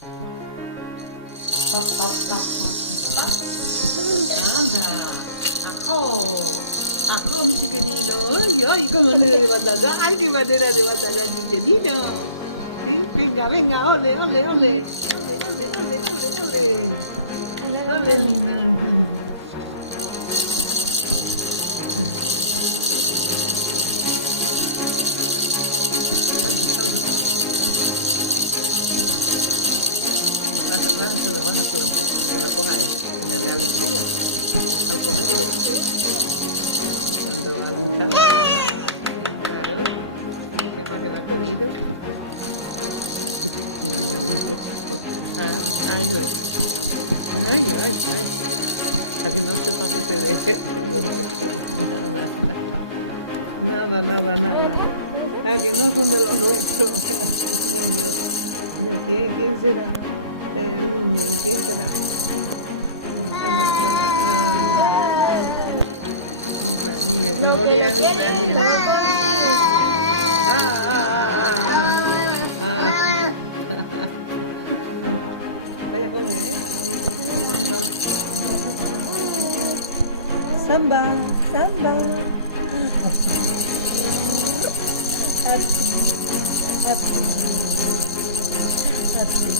Pam, pam, pam, pam. Ajo, chiquitito. Ay, cómo se levanta. Ay, qué manera de levantar al chiquitito. Venga, venga, ole, ole, ole. Ole, ole, ole, ole, ole. Ole. Lo que lo tiene, lo consigue. Samba, samba. Happy, happy, happy,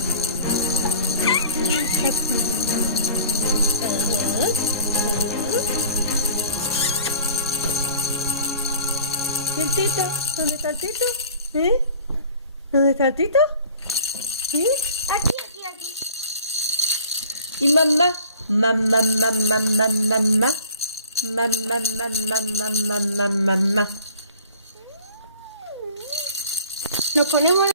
¿Y el Tito? ¿Dónde está el Tito? ¿Eh? ¿Dónde está el Tito? ¿Eh? Aquí, aquí, aquí. Y mamá, mamá, mamá, mamá, mamá, mamá, mamá, mamá, mamá, mamá. Lo ponemos